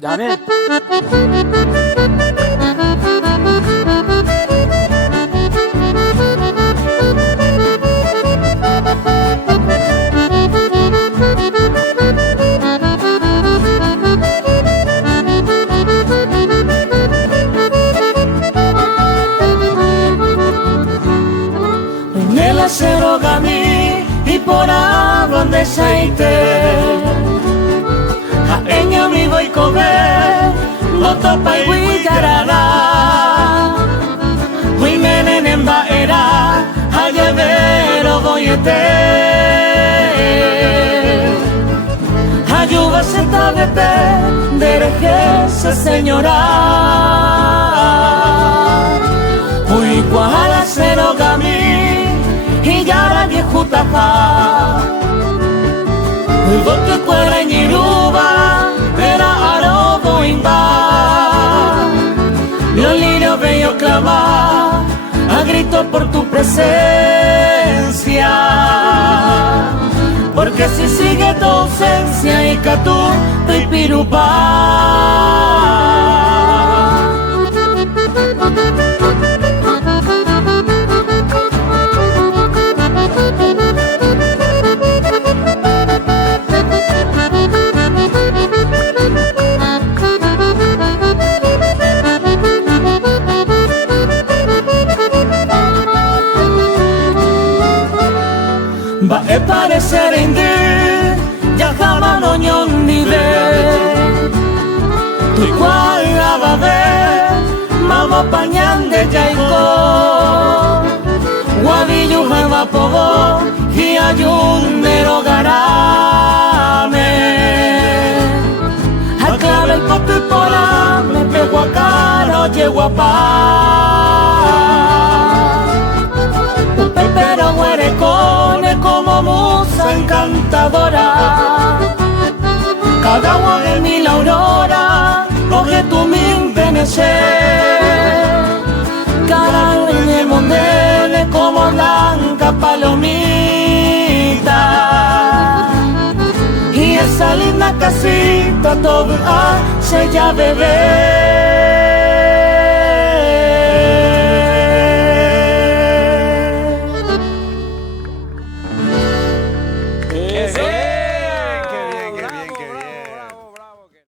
Ya ves. En el acero gamí y por donde seite en amigo y comer lo topa y huillará huimenen en baera a llevero boyete ayuda senta de derejese señora uy cual acero gamí y ya la viejuta pa el bote cuera en Iruba era arobo imba los lirios bello clama a grito por tu presencia porque si sigue tu ausencia y catú y pirupa va a parecer indir ya jamás no ni ve tu igual la va a ver mamá pañan de jaico guadillo va pogo y ayun derogarame aclave el pote por me pego acá no llego a paz pero muere con como musa encantadora cada agua de mil aurora coge tu mente cara en el mondele como blanca palomita y esa linda casita toda se ya bebé